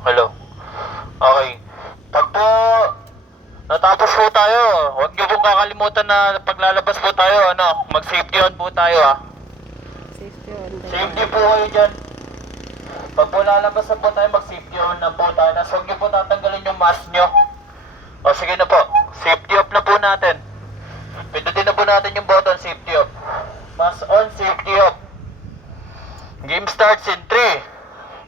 Hello. Okay. Pag po natapos po tayo, huwag niyo pong kakalimutan na paglalabas po tayo, mag-safety on po tayo Safety on the Safety po kayo dyan. Pag po lalabas na po tayo, mag-safety on na po tayo. Nas huwag niyo po tatanggalin yung mask niyo. O sige na po, safety off na po natin. Pindutin na po natin yung button, safety off. Mask on, safety off. Game starts in 3,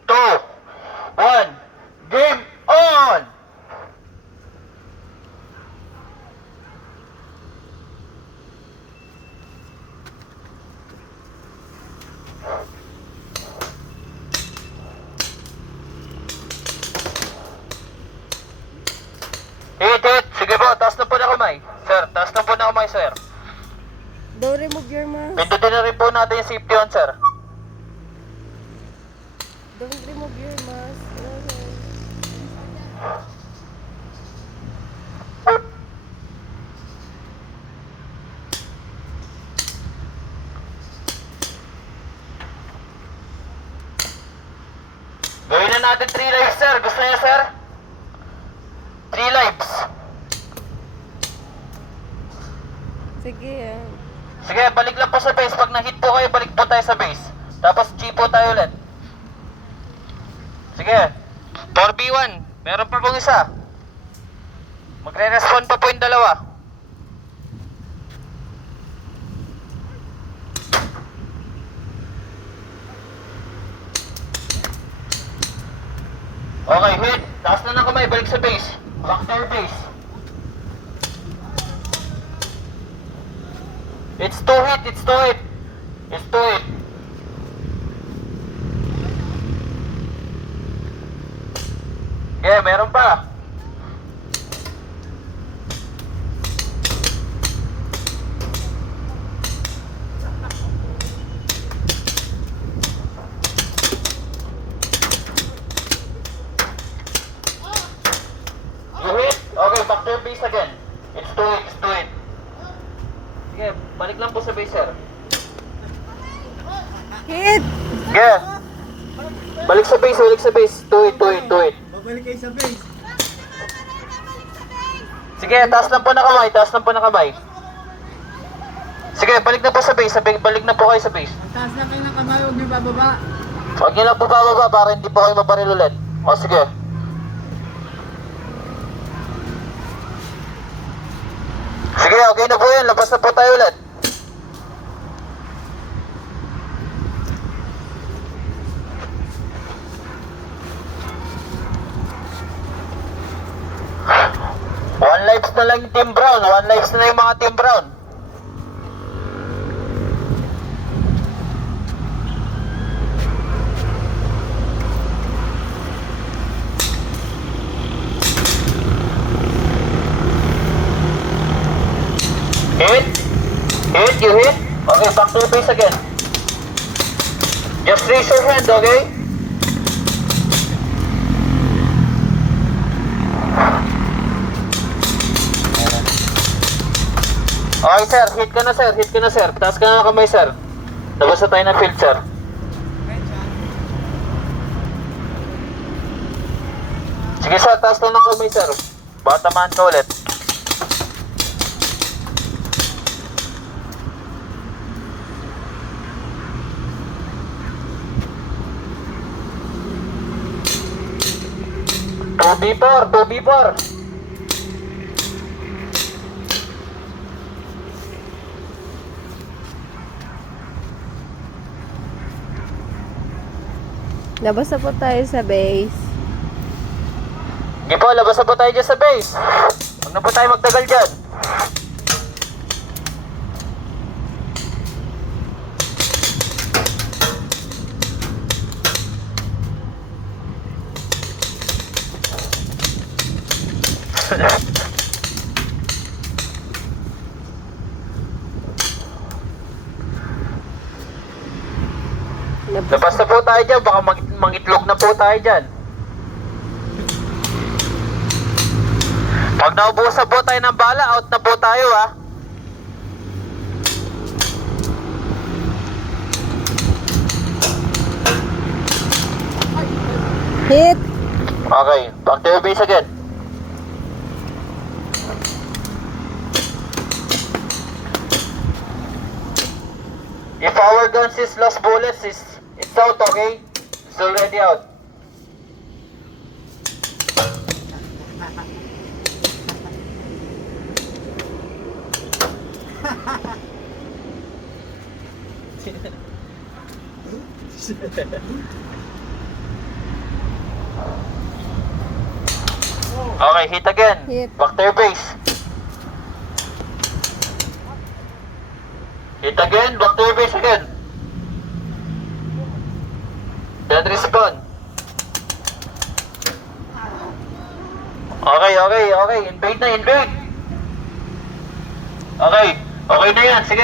2, 1. Game on! Hit! Sige po, taas na po na kamay. Sir, taas na po na kamay, sir. Don't remove your mask. Pindutin na rin po natin yung safety on, sir. Don't remove your mask. Gawin na natin 3 lives, sir. Gusto niya, sir? 3 lives. Sige Sige, balik lang po sa base. Pag na-hit po kayo, balik po tayo sa base. Tapos G po tayo ulit. Sige. 4v1. Meron pa pong isa. Magre-respond pa po yung dalawa. Okay, hit. Taas na ng kamay. Balik sa base. Back to your base. It's 2 hit. It's 2 hit. It's 2 hit. Yeah, meron pa. You hit? Okay, back to your base again. It's 2 hit. It's 2 hit. Sige, balik lang po sa base, sir. Hit! Yeah. Balik sa base, balik sa base. 2 hit, 2 hit, 2 hit. Babalik kayo sa base. Sige, taas lang po na kamay, taas lang po na kamay. Sige, balik na po sa base, balik na po kayo sa base. Ang taas na kayo ng kamay, huwag niyo bababa. Huwag nyo lang po bababa para hindi po kayo mabaril ulit. O sige. Sige, okay na po yan, labas na po tayo ulit. One lives na lang yung Team Brown. One lives na yung mga Team Brown. Hit. Hit, you hit. Okay, back to the base again. Just raise your hand, okay? Okay, sir. Hit ka na, sir. Hit ka na, sir. Taas ka na ng kamay, sir. Labas na tayo ng field, sir. Sige, sir. Taas na ng kamay, sir. Baka tamaan ka ulit. B4, 2B4. Labas na po tayo sa base. Sige po, labas na po tayo dyan sa base. Huwag na po tayo magtagal dyan. Labas na po tayo dyan, baka mangitlog na po tayo dyan. Pag naubusan po tayo ng bala, out na po tayo Hit! Okay, back to your base again. If our guns is lost bullets, it's out, okay? It's already out. Okay, hit again. Hit. Back to your base. Hit again, back to your base again. Then respawn. Okay. Invade na, invade. Okay na yan. Sige.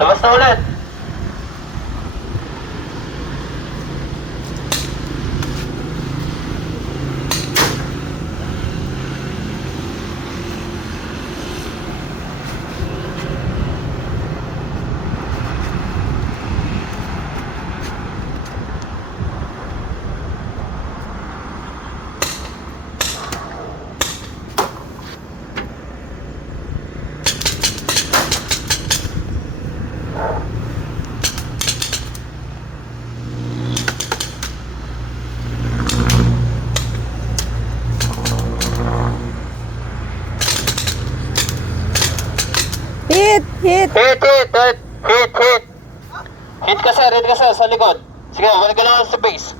Labas na ulit. Hit! Hit! Hit. Hit ka sir, sa likod. Sige, balik ka lang sa base.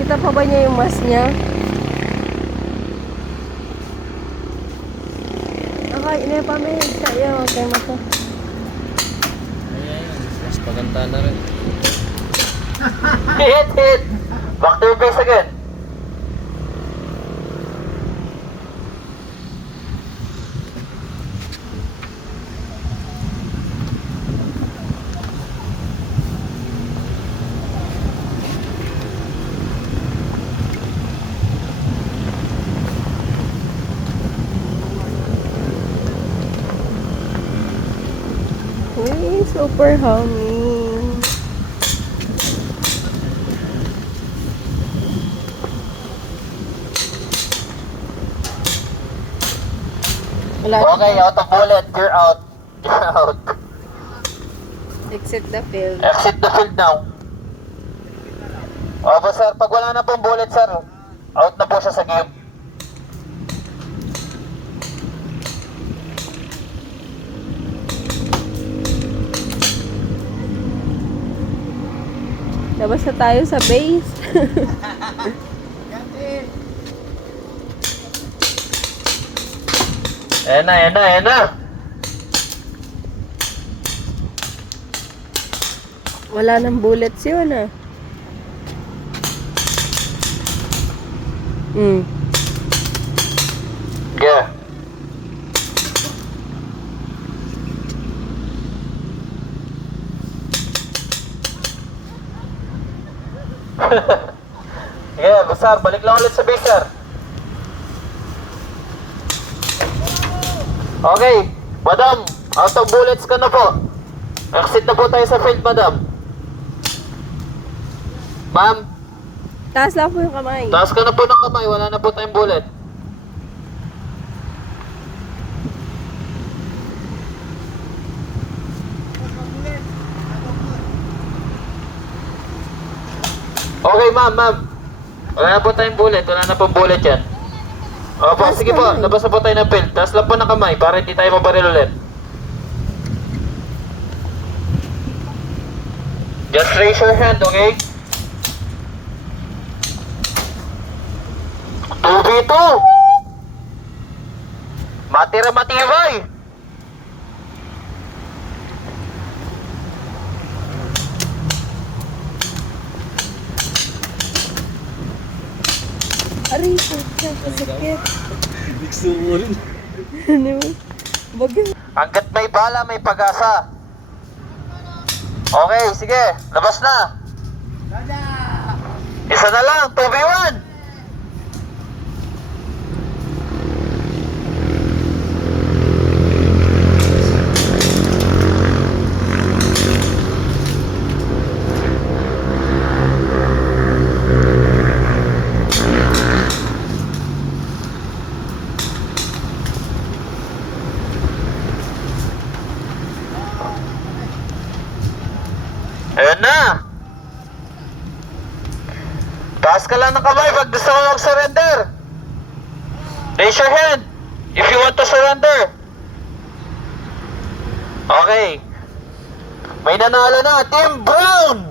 Kita pa ba niya yung mask niya? Okay, ina pa may saya. Okay, mata. Mas paganda na rin. Hit. Back to your base again. Uy, super humming. Wala. Okay, out of bullet. You're out. Exit the field. Exit the field now. Opo sir, pag wala na pong bullet sir, out na po siya sa game. Labas na tayo sa base. Ayan na. Wala nang bullets yun ah. Yeah. Yeah, sir, balik lang ulit sa base, sir. Okay, madam, out of bullets ka na po. Exit na po tayo sa field, madam. Ma'am, Taas lang po yung kamay. taas ka na po ng kamay, wala na po tayong bullet. Okay, ma'am. Wala na po tayong bullet, wala na pong bullet yan. Opo, Taas sige po, kamay. labas na po tayo ng field. Taas lang po ng kamay para hindi tayo mabaril ulit. Just raise your hand, okay? 2v2! Matira-matibay! Aray, puta, kasakit. Bigso mo rin. Ano? Bagay. Hanggat may bala, may pag-asa. Okay, sige, labas na. Isa na lang, 2v1. Taas ka lang ng kamay pag gusto mo mag-surrender. Raise your hand if you want to surrender. Okay. May nanalo na, Team Brown!